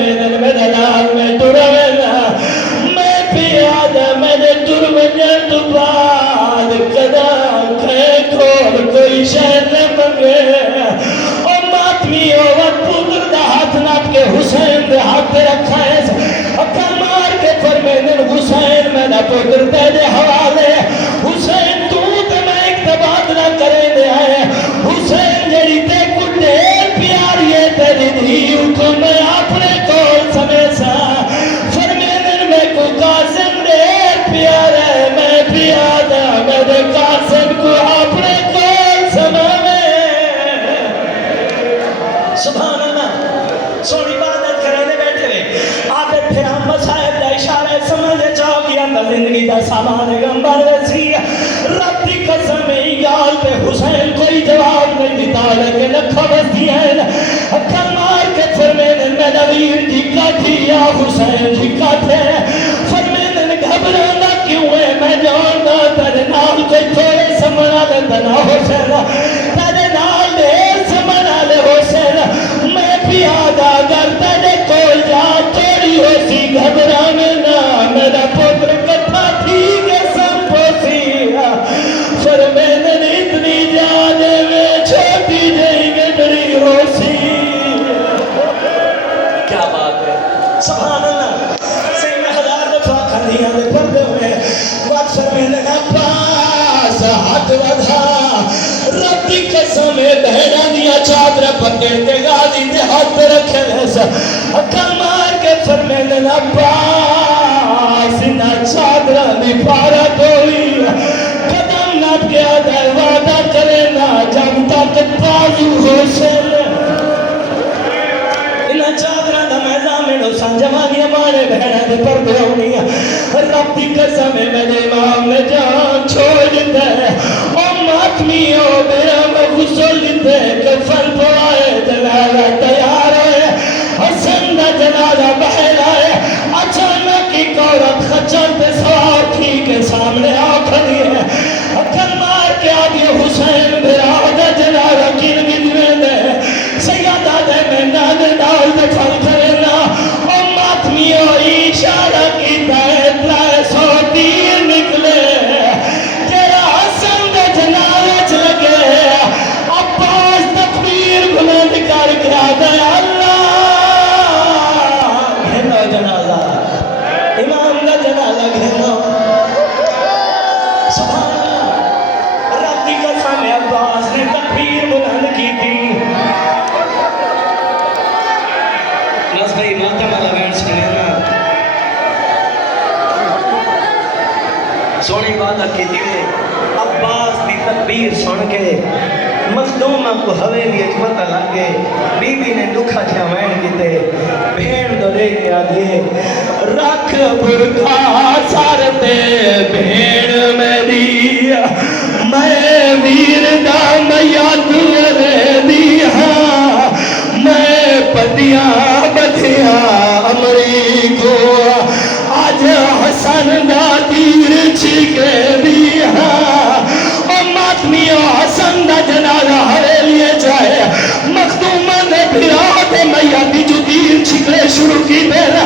فرمیدن میرا نال میں ٹرنا میں پیادا میرے ٹر وجن تو بعد کدا کھے کھول کوئی شہر نہ منگے او ماتمی او وقت پودر دا ہاتھ ناٹ کے حسین دے ہاتھ دے رکھا ہے اکھا مار کے فرمیدن حسین میرا پودر دے حوالے حسین تو تے میں ایک تبادلہ کرے دے آئے حسین جڑی تے کو دیر پیاری ہے تیری دھیو کو میں اپنے کول سمیسا فرمیدن میں کو قاسم دیر پیار ہے میں پیادا میرے قاسم کو اپنے کول سمامے سبحان اللہ سونی عبادت کرنے بیٹھے ہوئے آتے پھر ہم مسائب دا اشارہ سمجھے چاہو کہ اندر زندگی دا سامان گمبر رسی رب دی قسم میں گال پہ حسین کوئی جواب نہیں دیتا لیکن خبر دیا ہے اکھا مار کے فرمیدن میں نویر جی کاتھی یا حسین جی کاتھے فرمیدن گھبرانا کیوں ہے میں جانتا تیرے نال کوئی تھوڑے سمنا لیتا نا حسین تیرے نال دے سمنا لے حسین میں پیادا گر تیرے کول جا تھوڑی ہو سی گھبرانا میرا پتر کتھا ٹھیک ہے سمپوسی فرمیدن اتنی جانے میں چھوٹی جائی گڑی ہو سی کیا بات ہے سبحان اللہ سین ہزار دفعہ کھندیاں دے پردے ہوئے وقت فرمیدن عباس ہاتھ ودھا رب دی قسم بہنا دیا چادر پکڑ تے غازی تے ہاتھ رکھے لیسا اکھا مار کے فرمیدن عباس انہا چادر بھی پارا دوئی قدم نب گیا دروادہ کرے نا جب تک بازو حسین انہا چادر دا میزان میں نو سانجوانی ہمارے بہنہ دے پردے ہونی رب دی قسم میرے امام میں جان چھوڑ دیتے او ماتمی او میرا میں غسل دیتے کفن پڑائے جنازہ تیار ہے حسن دا جنازہ بہر آئے اچانک ایک عورت خچر پہ سوار تھی کے سامنے آ کھڑی ہے اکھن مار کے آگے حسین میرا دا جنازہ کن گنوے دے سیادہ دے میں نادے ڈال دے پھل کرنا او ماتمی او اشارہ کی بیت لائے سو دیر نکلے تیرا حسن دے جنازہ چلگے عباس تکبیر بلند کر کے آدھے اللہ گھنو جنازہ امام دا جنازہ گھنو سبحان اللہ رب کی قسم عباس نے تکبیر بلند کی تھی ناس بھائی ماتم اللہ بیٹھ سکنے سونی عبادت کی تھی عباس دی تکبیر سن کے مخدومہ کو حویلی اجمتہ لگے بی بی نے دکھا جامین کیتے بھین دو لے کے آگے رکھ برکھا سارتے بھین میری میں ویر دا میاد رہ دیا میں پتیاں بدھیاں امری کو آج حسن دا تیر چھکے دیا اور ماتمی حسن دا جنازہ حویلیے جائے مخدومہ نے بھیرا دے میادی جو تیر چھکلے شروع کی دینا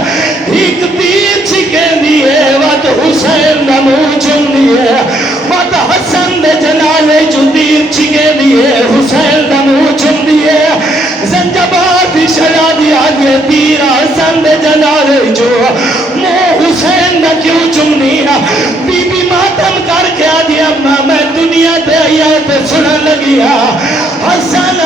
ایک تیر چھکے دیئے وقت حسین دا منہ چن دیئے وقت حسن دے جنازے جو تیر چھکے دیئے حسین دا منہ چن دیئے زنجبار بھی شلا دیا گیا تیر حسن دے جنازے جو منہ حسین دا کیوں چمنی بی بی ماتم کر کے آدیا میں دنیا تے آیا تے سنن لگیا حسن